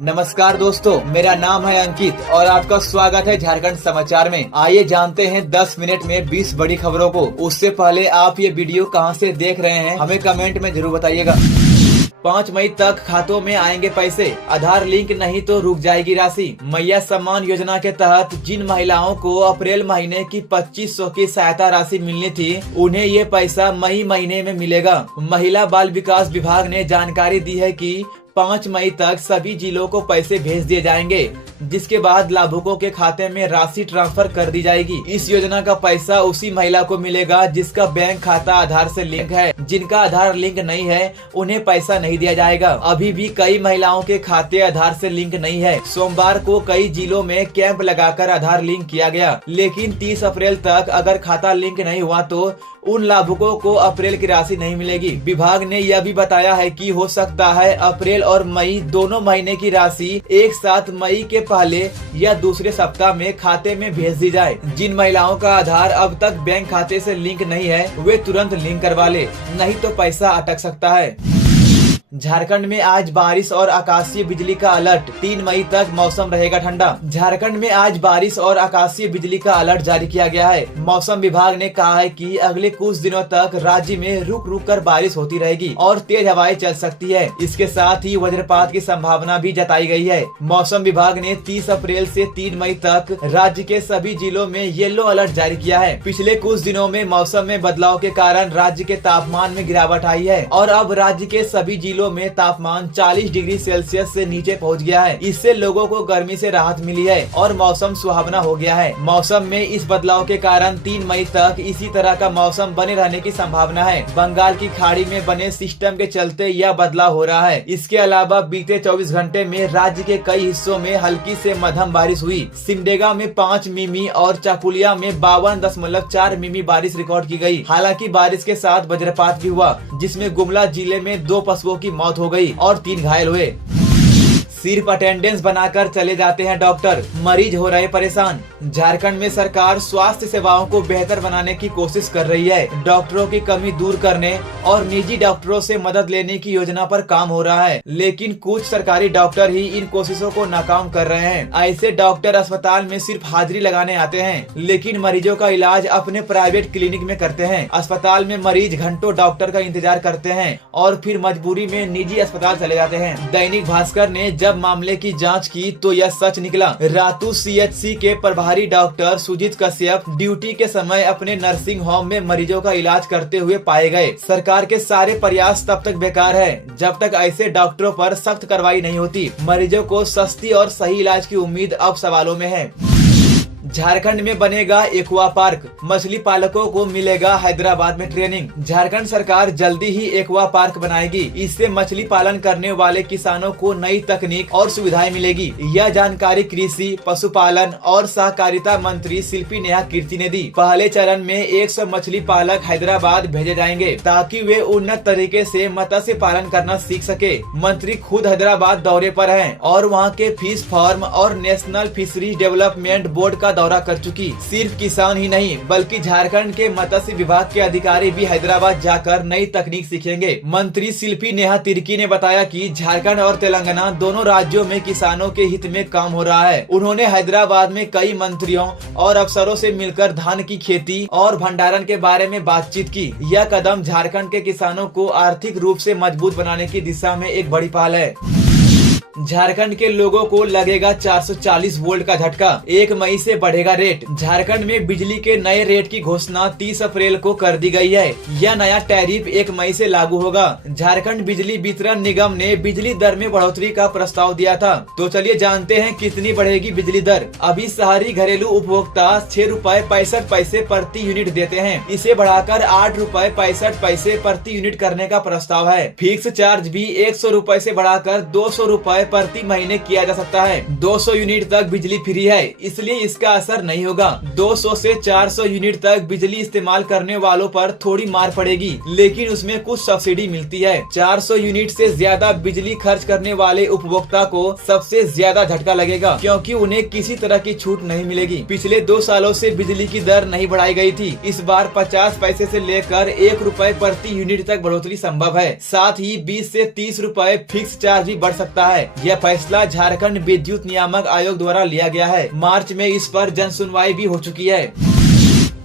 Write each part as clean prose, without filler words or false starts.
नमस्कार दोस्तों, मेरा नाम है अंकित और आपका स्वागत है झारखंड समाचार में। आइए जानते हैं 10 मिनट में 20 बड़ी खबरों को। उससे पहले आप ये वीडियो कहां से देख रहे हैं हमें कमेंट में जरूर बताइएगा। 5 मई तक खातों में आएंगे पैसे, आधार लिंक नहीं तो रुक जाएगी राशि। मैया सम्मान योजना के तहत जिन महिलाओं को अप्रैल महीने की 2500 की सहायता राशि मिलनी थी, उन्हें ये पैसा मई महीने में मिलेगा। महिला बाल विकास विभाग ने जानकारी दी है कि 5 मई तक सभी जिलों को पैसे भेज दिए जाएंगे, जिसके बाद लाभुकों के खाते में राशि ट्रांसफर कर दी जाएगी। इस योजना का पैसा उसी महिला को मिलेगा जिसका बैंक खाता आधार से लिंक है। जिनका आधार लिंक नहीं है उन्हें पैसा नहीं दिया जाएगा। अभी भी कई महिलाओं के खाते आधार से लिंक नहीं है। सोमवार को कई जिलों में कैंप लगाकर आधार लिंक किया गया, लेकिन 30 अप्रैल तक अगर खाता लिंक नहीं हुआ तो उन लाभुकों को अप्रैल की राशि नहीं मिलेगी। विभाग ने यह भी बताया है कि हो सकता है अप्रैल और मई दोनों महीने की राशि एक साथ मई के पहले या दूसरे सप्ताह में खाते में भेज दी जाए। जिन महिलाओं का आधार अब तक बैंक खाते से लिंक नहीं है वे तुरंत लिंक करवा ले, नहीं तो पैसा अटक सकता है। झारखंड में आज बारिश और आकाशीय बिजली का अलर्ट, 3 मई तक मौसम रहेगा ठंडा। झारखंड में आज बारिश और आकाशीय बिजली का अलर्ट जारी किया गया है। मौसम विभाग ने कहा है कि अगले कुछ दिनों तक राज्य में रुक रुक कर बारिश होती रहेगी और तेज हवाएं चल सकती है। इसके साथ ही वज्रपात की संभावना भी जताई गई है। मौसम विभाग ने 30 अप्रैल से 3 मई तक राज्य के सभी जिलों में येलो अलर्ट जारी किया है। पिछले कुछ दिनों में मौसम में बदलाव के कारण राज्य के तापमान में गिरावट आई है और अब राज्य के सभी जिलों में तापमान 40 डिग्री सेल्सियस से नीचे पहुंच गया है। इससे लोगों को गर्मी से राहत मिली है और मौसम सुहावना हो गया है। मौसम में इस बदलाव के कारण 3 मई तक इसी तरह का मौसम बने रहने की संभावना है। बंगाल की खाड़ी में बने सिस्टम के चलते यह बदलाव हो रहा है। इसके अलावा बीते 24 घंटे में राज्य के कई हिस्सों में हल्की से मध्यम बारिश हुई। सिमडेगा में 5 मिमी और चाकुलिया में 52.4 मिमी बारिश रिकॉर्ड की गई। हालांकि बारिश के साथ वज्रपात भी हुआ, जिसमें गुमला जिले में 2 पशुओं की मौत हो गई और 3 घायल हुए। सिर्फ अटेंडेंस बनाकर चले जाते हैं डॉक्टर, मरीज हो रहे परेशान। झारखंड में सरकार स्वास्थ्य सेवाओं को बेहतर बनाने की कोशिश कर रही है। डॉक्टरों की कमी दूर करने और निजी डॉक्टरों से मदद लेने की योजना पर काम हो रहा है, लेकिन कुछ सरकारी डॉक्टर ही इन कोशिशों को नाकाम कर रहे हैं। ऐसे डॉक्टर अस्पताल में सिर्फ हाजिरी लगाने आते हैं, लेकिन मरीजों का इलाज अपने प्राइवेट क्लिनिक में करते हैं। अस्पताल में मरीज घंटों डॉक्टर का इंतजार करते हैं और फिर मजबूरी में निजी अस्पताल चले जाते हैं। दैनिक भास्कर ने जब मामले की जांच की तो यह सच निकला। रातू सीएचसी के प्रभारी डॉक्टर सुजीत कश्यप ड्यूटी के समय अपने नर्सिंग होम में मरीजों का इलाज करते हुए पाए गए। सरकार के सारे प्रयास तब तक बेकार है जब तक ऐसे डॉक्टरों पर सख्त कार्रवाई नहीं होती। मरीजों को सस्ती और सही इलाज की उम्मीद अब सवालों में है। झारखंड में बनेगा एक्वा पार्क, मछली पालकों को मिलेगा हैदराबाद में ट्रेनिंग। झारखंड सरकार जल्दी ही एक्वा पार्क बनाएगी। इससे मछली पालन करने वाले किसानों को नई तकनीक और सुविधाएं मिलेगी। यह जानकारी कृषि, पशुपालन और सहकारिता मंत्री शिल्पी नेहा कीर्ति ने दी। पहले चरण में 100 मछली पालक हैदराबाद भेजे जाएंगे ताकि वे उन्नत तरीके से मत्स्य पालन करना सीख सके। मंत्री खुद हैदराबाद दौरे पर हैं और वहां के फिश फार्म और नेशनल फिशरीज डेवलपमेंट बोर्ड का दौरा कर चुकी। सिर्फ किसान ही नहीं बल्कि झारखंड के मत्स्य विभाग के अधिकारी भी हैदराबाद जाकर नई तकनीक सीखेंगे। मंत्री शिल्पी नेहा तिर्की ने बताया कि झारखंड और तेलंगाना दोनों राज्यों में किसानों के हित में काम हो रहा है। उन्होंने हैदराबाद में कई मंत्रियों और अफसरों से मिलकर धान की खेती और भंडारण के बारे में बातचीत की। यह कदम झारखंड के किसानों को आर्थिक रूप से मजबूत बनाने की दिशा में एक बड़ी पहल है। झारखंड के लोगों को लगेगा 440 वोल्ट का झटका, 1 मई से बढ़ेगा रेट। झारखंड में बिजली के नए रेट की घोषणा 30 अप्रैल को कर दी गई है। यह नया टैरिफ 1 मई से लागू होगा। झारखंड बिजली वितरण निगम ने बिजली दर में बढ़ोतरी का प्रस्ताव दिया था, तो चलिए जानते हैं कितनी बढ़ेगी बिजली दर। अभी शहरी घरेलू उपभोक्ता 6 रुपए 65 पैसे प्रति यूनिट देते हैं। इसे बढ़ाकर 8 रुपए 65 पैसे प्रति यूनिट करने का प्रस्ताव है। फिक्स चार्ज भी 100 रुपए से बढ़ाकर 200 रुपए प्रति महीने किया जा सकता है। 200 यूनिट तक बिजली फ्री है, इसलिए इसका असर नहीं होगा। 200 से 400 यूनिट तक बिजली इस्तेमाल करने वालों पर थोड़ी मार पड़ेगी, लेकिन उसमें कुछ सब्सिडी मिलती है। 400 यूनिट से ज्यादा बिजली खर्च करने वाले उपभोक्ता को सबसे ज्यादा झटका लगेगा, क्योंकि उन्हें किसी तरह की छूट नहीं मिलेगी। पिछले 2 सालों से बिजली की दर नहीं बढ़ाई गई थी। इस बार 50 पैसे से लेकर 1 रुपए प्रति यूनिट तक बढ़ोतरी संभव है। साथ ही 20 से 30 रुपए फिक्स चार्ज भी बढ़ सकता है। यह फैसला झारखंड विद्युत नियामक आयोग द्वारा लिया गया है। मार्च में इस पर जन सुनवाई भी हो चुकी है।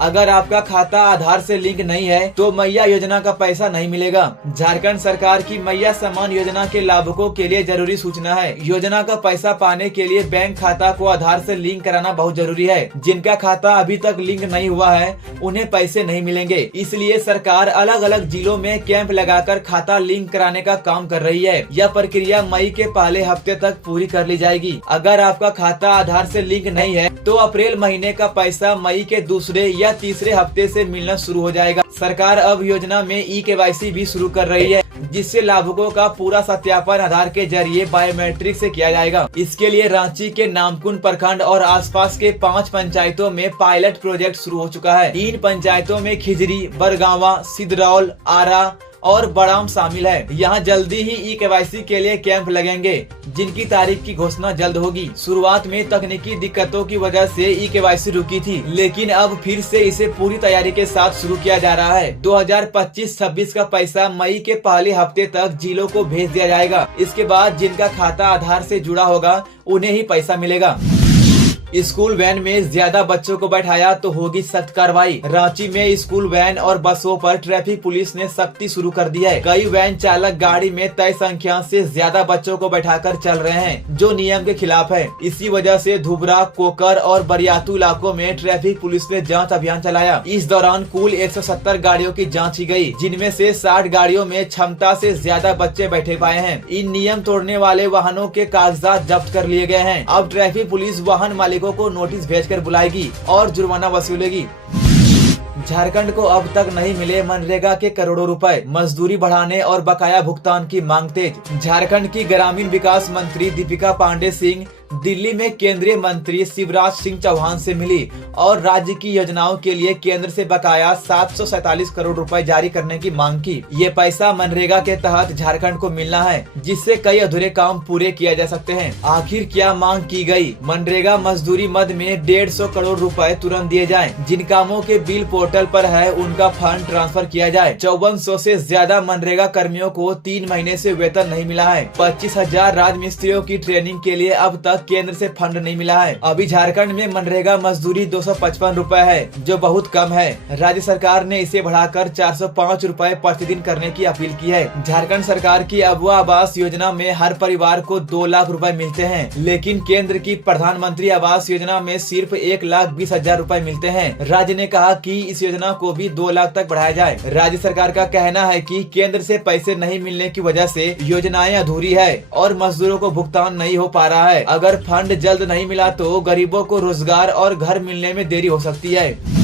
अगर आपका खाता आधार से लिंक नहीं है तो मैया योजना का पैसा नहीं मिलेगा। झारखंड सरकार की मैया सम्मान योजना के लाभुकों के लिए जरूरी सूचना है। योजना का पैसा पाने के लिए बैंक खाता को आधार से लिंक कराना बहुत जरूरी है। जिनका खाता अभी तक लिंक नहीं हुआ है उन्हें पैसे नहीं मिलेंगे। इसलिए सरकार अलग अलग जिलों में कैंप लगाकर खाता लिंक कराने का काम कर रही है। यह प्रक्रिया मई के पहले हफ्ते तक पूरी कर ली जाएगी। अगर आपका खाता आधार से लिंक नहीं है तो अप्रैल महीने का पैसा मई के दूसरे या तीसरे हफ्ते से मिलना शुरू हो जाएगा। सरकार अब योजना में ई-केवाईसी भी शुरू कर रही है, जिससे लाभुकों का पूरा सत्यापन आधार के जरिए बायोमेट्रिक से किया जाएगा। इसके लिए रांची के नामकुंड प्रखंड और आसपास के 5 पंचायतों में पायलट प्रोजेक्ट शुरू हो चुका है। 3 पंचायतों में खिजरी, बरगावा, सिद्धरौल, आरा और बड़ाम शामिल है। यहाँ जल्दी ही ई-केवाईसी के लिए कैंप लगेंगे, जिनकी तारीख की घोषणा जल्द होगी। शुरुआत में तकनीकी दिक्कतों की वजह से ई-केवाईसी रुकी थी, लेकिन अब फिर से इसे पूरी तैयारी के साथ शुरू किया जा रहा है। 2025-26 का पैसा मई के पहले हफ्ते तक जिलों को भेज दिया जाएगा। इसके बाद जिनका खाता आधार से जुड़ा होगा उन्हें ही पैसा मिलेगा। स्कूल वैन में ज्यादा बच्चों को बैठाया तो होगी सख्त कार्रवाई। रांची में स्कूल वैन और बसों पर ट्रैफिक पुलिस ने सख्ती शुरू कर दी है। कई वैन चालक गाड़ी में तय संख्या से ज्यादा बच्चों को बैठाकर चल रहे हैं, जो नियम के खिलाफ है। इसी वजह से धुबरा, कोकर और बरियातू इलाकों में ट्रैफिक पुलिस ने जाँच अभियान चलाया। इस दौरान कुल 170 गाड़ियों की जाँच की गयी, जिनमें से 60 गाड़ियों में क्षमता से ज्यादा बच्चे बैठे पाए हैं। इन नियम तोड़ने वाले वाहनों के कागजात जब्त कर लिए गए हैं। अब ट्रैफिक पुलिस वाहन मालिकों को नोटिस भेजकर बुलाएगी और जुर्माना वसूलेगी। झारखंड को अब तक नहीं मिले मनरेगा के करोड़ों रुपए, मजदूरी बढ़ाने और बकाया भुगतान की मांग तेज। झारखंड की ग्रामीण विकास मंत्री दीपिका पांडे सिंह दिल्ली में केंद्रीय मंत्री शिवराज सिंह चौहान से मिली और राज्य की योजनाओं के लिए केंद्र से बकाया 747 करोड़ रुपए जारी करने की मांग की। ये पैसा मनरेगा के तहत झारखंड को मिलना है, जिससे कई अधूरे काम पूरे किए जा सकते हैं। आखिर क्या मांग की गई? मनरेगा मजदूरी मद में 150 करोड़ रुपए तुरंत दिए जाएं। जिन कामों के बिल पोर्टल पर है उनका फंड ट्रांसफर किया जाए। 5400 से ज्यादा मनरेगा कर्मियों को 3 महीने से वेतन नहीं मिला है। 25,000 राजमिस्त्रियों की ट्रेनिंग के लिए अब तक केंद्र से फंड नहीं मिला है। अभी झारखंड में मनरेगा मजदूरी 255 रुपए है, जो बहुत कम है। राज्य सरकार ने इसे बढ़ाकर 405 रुपए प्रतिदिन करने की अपील की है। झारखंड सरकार की अबुआ आवास योजना में हर परिवार को 2 लाख रुपए मिलते हैं, लेकिन केंद्र की प्रधानमंत्री आवास योजना में सिर्फ 1,20,000 रुपए मिलते हैं। राज्य ने कहा कि इस योजना को भी 2 लाख तक बढ़ाया जाए। राज्य सरकार का कहना है कि केंद्र से पैसे नहीं मिलने की वजह से योजनाएं अधूरी है और मजदूरों को भुगतान नहीं हो पा रहा है। अगर फंड जल्द नहीं मिला तो गरीबों को रोजगार और घर मिलने में देरी हो सकती है।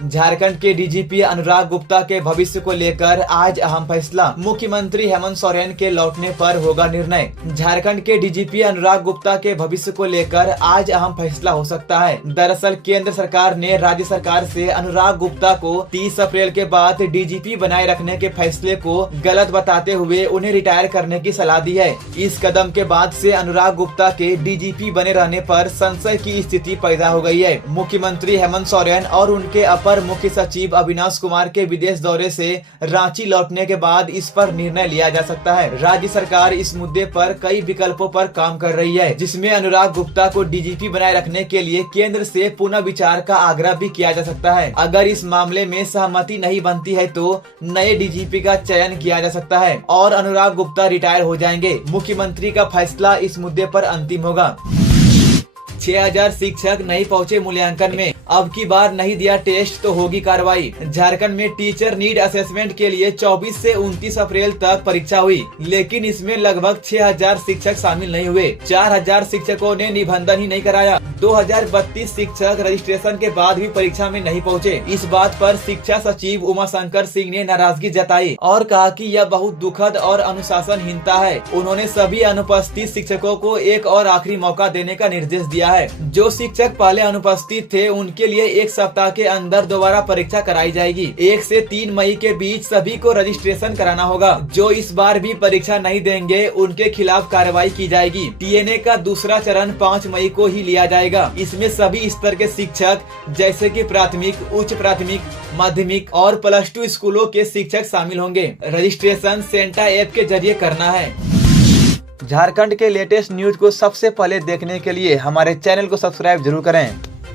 झारखंड के डीजीपी अनुराग गुप्ता के भविष्य को लेकर आज अहम फैसला। मुख्यमंत्री हेमंत सोरेन के लौटने पर होगा निर्णय। झारखंड के डीजीपी अनुराग गुप्ता के भविष्य को लेकर आज अहम फैसला हो सकता है। दरअसल केंद्र सरकार ने राज्य सरकार से अनुराग गुप्ता को 30 अप्रैल के बाद डीजीपी बनाए रखने के फैसले को गलत बताते हुए उन्हें रिटायर करने की सलाह दी है। इस कदम के बाद से अनुराग गुप्ता के डीजीपी बने रहने पर संशय की स्थिति पैदा हो गई है। मुख्यमंत्री हेमंत सोरेन और उनके अपर मुख्य सचिव अविनाश कुमार के विदेश दौरे से रांची लौटने के बाद इस पर निर्णय लिया जा सकता है। राज्य सरकार इस मुद्दे पर कई विकल्पों पर काम कर रही है, जिसमें अनुराग गुप्ता को डीजीपी बनाए रखने के लिए केंद्र से पुनः विचार का आग्रह भी किया जा सकता है। अगर इस मामले में सहमति नहीं बनती है तो नए डीजीपी का चयन किया जा सकता है और अनुराग गुप्ता रिटायर हो जाएंगे। मुख्यमंत्री का फैसला इस मुद्दे पर अंतिम होगा। 6000 शिक्षक नहीं पहुंचे मूल्यांकन में, अब की बार नहीं दिया टेस्ट तो होगी कार्रवाई। झारखंड में टीचर नीड असेसमेंट के लिए 24 से 29 अप्रैल तक परीक्षा हुई, लेकिन इसमें लगभग 6000 शिक्षक शामिल नहीं हुए। 4000 शिक्षकों ने निबंधन ही नहीं कराया। 2032 शिक्षक रजिस्ट्रेशन के बाद भी परीक्षा में नहीं पहुंचे। इस बात पर शिक्षा सचिव उमाशंकर सिंह ने नाराजगी जताई और कहा कि यह बहुत दुखद और अनुशासनहीनता है। उन्होंने सभी अनुपस्थित शिक्षकों को एक और आखिरी मौका देने का निर्देश दिया है। जो शिक्षक पहले अनुपस्थित थे उनके लिए 1 सप्ताह के अंदर दोबारा परीक्षा कराई जाएगी। 1 से 3 मई के बीच सभी को रजिस्ट्रेशन कराना होगा। जो इस बार भी परीक्षा नहीं देंगे उनके खिलाफ कार्रवाई की जाएगी। टीएनए का दूसरा चरण 5 मई को ही लिया जाएगा। इसमें सभी स्तर के शिक्षक जैसे कि प्राथमिक, उच्च प्राथमिक, माध्यमिक और +2 स्कूलों के शिक्षक शामिल होंगे। रजिस्ट्रेशन सेंटा ऐप के जरिए करना है। झारखंड के लेटेस्ट न्यूज को सबसे पहले देखने के लिए हमारे चैनल को सब्सक्राइब जरूर करें।